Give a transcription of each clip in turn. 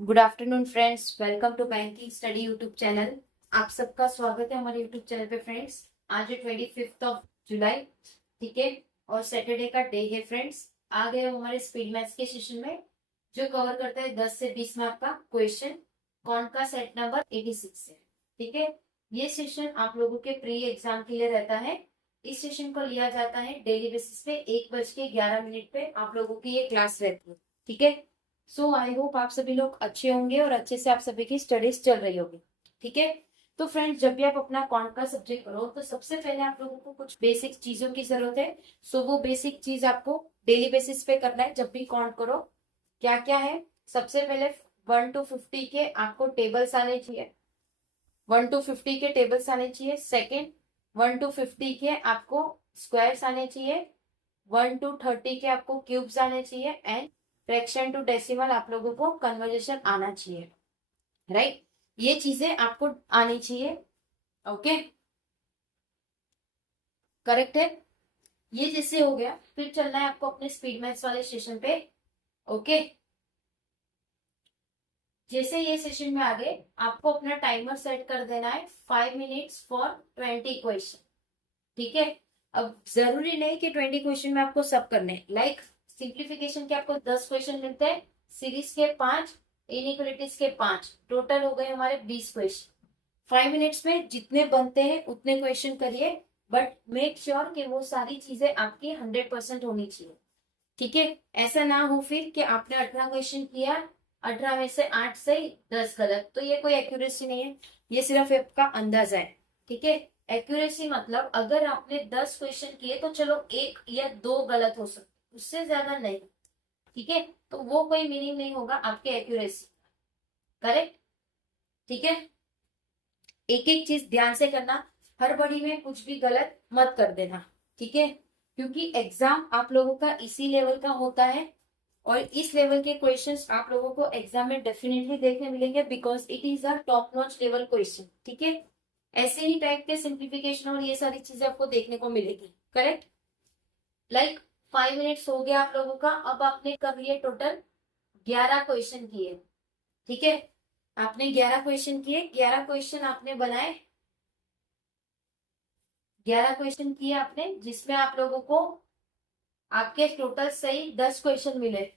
Good afternoon friends, welcome to banking study YouTube channel. आप सबका स्वागत है हमारे यूट्यूब चैनल पे फ्रेंड्स। आज है 25 जुलाई, ठीक है, और सैटरडे का डे है फ्रेंड्स। आ गए हम हमारे स्पीड मैथ्स के सेशन में, जो कवर करता है 10 से 20 मार्क का क्वेश्चन। कौन का सेट नंबर 86 है, ठीक है। ये सेशन आप लोगों के प्री एग्जाम के लिए रहता है। इस सेशन को लिया जाता है डेली बेसिस पे 1:11 पे आप लोगों की ये क्लास रहती है, ठीक है। सो आई होप आप सभी लोग अच्छे होंगे और अच्छे से आप सभी की स्टडीज चल रही होगी, ठीक है। तो फ्रेंड्स, जब भी आप अपना कौन का सब्जेक्ट करो तो सबसे पहले आप लोगों को कुछ बेसिक चीजों की जरूरत है। सो वो बेसिक चीज आपको डेली बेसिस पे करना है जब भी काउंट करो। क्या क्या है? सबसे पहले 1 to 50 के आपको टेबल्स आने चाहिए। 1 to 50 के टेबल्स आने चाहिए। सेकेंड, 1 to 50 के आपको स्क्वायर्स आने चाहिए। 1 to 30 के आपको क्यूब्स आने चाहिए। एंड फ्रैक्शन टू डेसिमल आप लोगों को कन्वर्जेशन आना चाहिए, राइट। ये चीजें आपको आनी चाहिए, ओके, करेक्ट है। ये जैसे हो गया, फिर चलना है आपको अपने स्पीड मैथ्स वाले सेशन पे, ओके। जैसे ये सेशन में आगे आपको अपना टाइमर सेट कर देना है 5 मिनट्स फॉर 20 क्वेश्चन, ठीक है। अब जरूरी नहीं कि 20 क्वेश्चन में आपको सब करने हैं। लाइक सिंप्लीफिकेशन के आपको 10 क्वेश्चन मिलते हैं, सीरीज के 5, इनइक्वालिटीज के 5, टोटल हो गए हमारे 20 क्वेश्चन। 5 मिनट्स में जितने बनते हैं उतने क्वेश्चन करिए, बट मेक श्योर कि वो सारी चीजें आपकी 100% होनी चाहिए, ठीक है। ऐसा ना हो फिर कि आपने 18 क्वेश्चन किया, 18 में से 8 सही 10 गलत, तो ये कोई एक्यूरेसी नहीं है, ये सिर्फ आपका अंदाजा है, ठीक है। एक्यूरेसी मतलब अगर आपने 10 क्वेश्चन किए तो चलो 1 या 2 गलत हो सकते, उससे ज्यादा नहीं, ठीक है। तो वो कोई मीनिंग नहीं होगा आपके एक्यूरेसी, करेक्ट, ठीक है। एक एक चीज ध्यान से करना, हड़बड़ी में कुछ भी गलत मत कर देना, ठीक है। क्योंकि एग्जाम आप लोगों का इसी लेवल का होता है और इस लेवल के क्वेश्चंस आप लोगों को एग्जाम में डेफिनेटली देखने मिलेंगे, because it is a top notch level question, ठीक है। ऐसे ही टाइप के सिंप्लीफिकेशन और ये सारी चीजें आपको देखने को मिलेगी, करेक्ट। लाइक 5 मिनट्स हो गया आप लोगों का, अब आपने कर लिए टोटल 11 क्वेश्चन किए, ठीक है। आपने 11 क्वेश्चन किए, 11 क्वेश्चन आपने बनाए, 11 क्वेश्चन किए आपने, जिसमें आप लोगों को आपके टोटल सही 10 क्वेश्चन मिले,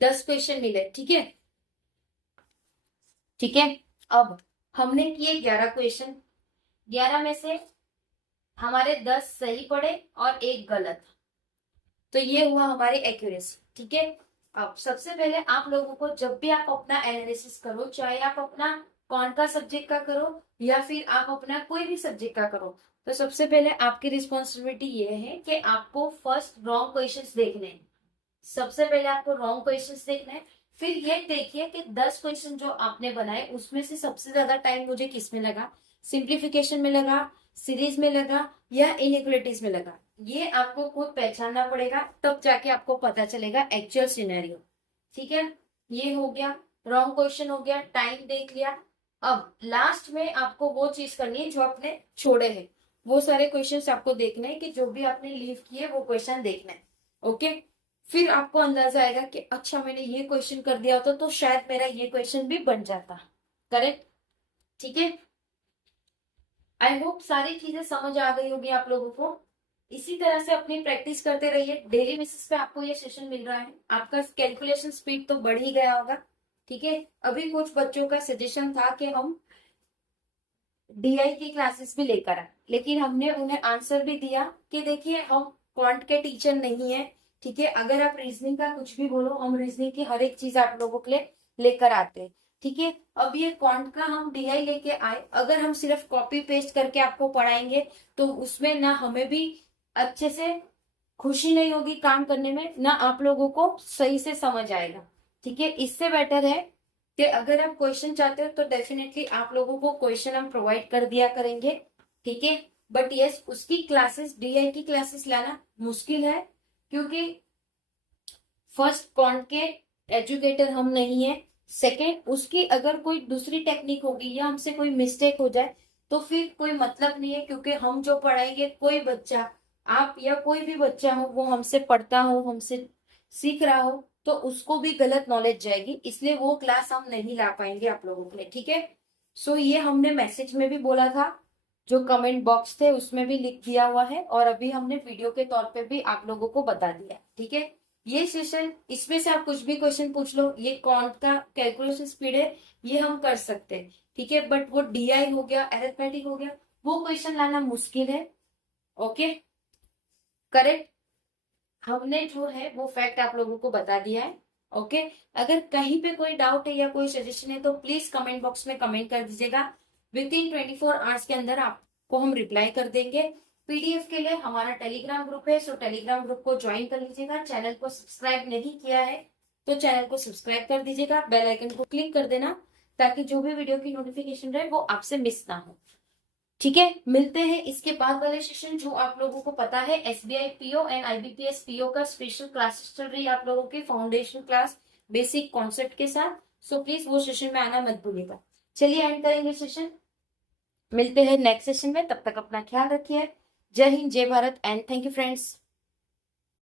10 क्वेश्चन मिले, ठीक है, ठीक है। अब हमने किए 11 क्वेश्चन, 11 में से हमारे 10 सही पड़े और एक गलत, तो ये हुआ हमारी एक्यूरेसी, ठीक है। अब सबसे पहले आप लोगों को जब भी आप अपना एनालिसिस करो, चाहे आप अपना कौन का सब्जेक्ट का करो या फिर आप अपना कोई भी सब्जेक्ट का करो, तो सबसे पहले आपकी रिस्पॉन्सिबिलिटी ये है कि आपको फर्स्ट रॉन्ग क्वेश्चंस देखने हैं। सबसे पहले आपको रॉन्ग क्वेश्चंस देखना है। फिर ये देखिए कि 10 क्वेश्चन जो आपने बनाए उसमें से सबसे ज्यादा टाइम मुझे किस में लगा, सिंप्लीफिकेशन में लगा, सीरीज में लगा या इनइक्वालिटीज में लगा। ये आपको खुद पहचानना पड़ेगा, तब जाके आपको पता चलेगा एक्चुअल सिनेरियो, ठीक है। ये हो गया, रॉन्ग क्वेश्चन हो गया, टाइम देख लिया। अब लास्ट में आपको वो चीज करनी है जो आपने छोड़े हैं, वो सारे क्वेश्चंस आपको देखने हैं कि जो भी आपने लीव किए वो क्वेश्चन देखना है, ओके। फिर आपको अंदाजा आएगा कि अच्छा मैंने ये क्वेश्चन कर दिया होता तो शायद मेरा ये क्वेश्चन भी बन जाता, करेक्ट, ठीक है। आई होप सारी चीजें समझ आ गई होगी आप लोगों को। इसी तरह से अपनी प्रैक्टिस करते रहिए, डेली बेसिस पे आपको ये सेशन मिल रहा है, आपका कैलकुलेशन स्पीड तो बढ़ ही गया होगा, ठीक है। अभी कुछ बच्चों का सजेशन था कि हम डीआई की क्लासेस भी लेकर आए, लेकिन हमने उन्हें आंसर भी दिया कि देखिए हम क्वांट के टीचर नहीं है, ठीक है। अगर आप रीजनिंग का कुछ भी बोलो, हम रीजनिंग की हर एक चीज आप लोगों के लिए लेकर आते हैं, ठीक है। अब ये क्वांट का हम डीआई लेके आए, अगर हम सिर्फ कॉपी पेस्ट करके आपको पढ़ाएंगे तो उसमें ना हमें भी अच्छे से खुशी नहीं होगी काम करने में, ना आप लोगों को सही से समझ आएगा, ठीक है। इससे बेटर है कि अगर आप क्वेश्चन चाहते हो तो डेफिनेटली आप लोगों को क्वेश्चन हम प्रोवाइड कर दिया करेंगे, ठीक है। बट यस, उसकी क्लासेस, डीआई की क्लासेस लाना मुश्किल है, क्योंकि फर्स्ट कौन के एजुकेटर हम नहीं है, सेकेंड उसकी अगर कोई दूसरी टेक्निक होगी या हमसे कोई मिस्टेक हो जाए तो फिर कोई मतलब नहीं है, क्योंकि हम जो पढ़ाएंगे, कोई बच्चा, आप या कोई भी बच्चा हो, वो हमसे पढ़ता हो, हमसे सीख रहा हो तो उसको भी गलत नॉलेज जाएगी, इसलिए वो क्लास हम नहीं ला पाएंगे आप लोगों के लिए, ठीक है। सो ये हमने मैसेज में भी बोला था, जो कमेंट बॉक्स थे उसमें भी लिख दिया हुआ है, और अभी हमने वीडियो के तौर पे भी आप लोगों को बता दिया, ठीक है। ये सेशन, इसमें से आप कुछ भी क्वेश्चन पूछ लो, ये कौन का कैलकुलेशन स्पीड है ये हम कर सकते हैं, ठीक है। बट वो डीआई हो गया, अरिथमेटिक हो गया, वो क्वेश्चन लाना मुश्किल है। Okay, correct. हमने जो है वो फैक्ट आप लोगों को बता दिया है। ओके, अगर कहीं पे कोई डाउट है या कोई सजेशन है तो प्लीज कमेंट बॉक्स में कमेंट कर दीजिएगा। विद इन 24 आवर्स के अंदर आपको हम रिप्लाई कर देंगे। पीडीएफ के लिए हमारा टेलीग्राम ग्रुप है, सो टेलीग्राम ग्रुप को ज्वाइन कर लीजिएगा। चैनल को सब्सक्राइब नहीं किया है तो चैनल को सब्सक्राइब कर दीजिएगा, बेल आइकन को क्लिक कर देना, ताकि जो भी वीडियो की नोटिफिकेशन रहे वो आपसे मिस ना हो, ठीक है। मिलते हैं इसके बाद वाले सेशन। जो आप लोगों को पता है SBI PO and IBPS PO का स्पेशल क्लासेस चल रही है आप लोगों की, फाउंडेशन क्लास बेसिक कॉन्सेप्ट के साथ। सो प्लीज वो सेशन में आना मत भूलिएगा। चलिए एंड करेंगे सेशन, मिलते हैं नेक्स्ट सेशन में, तब तक अपना ख्याल रखिए। जय हिंद, जय Bharat and thank you friends.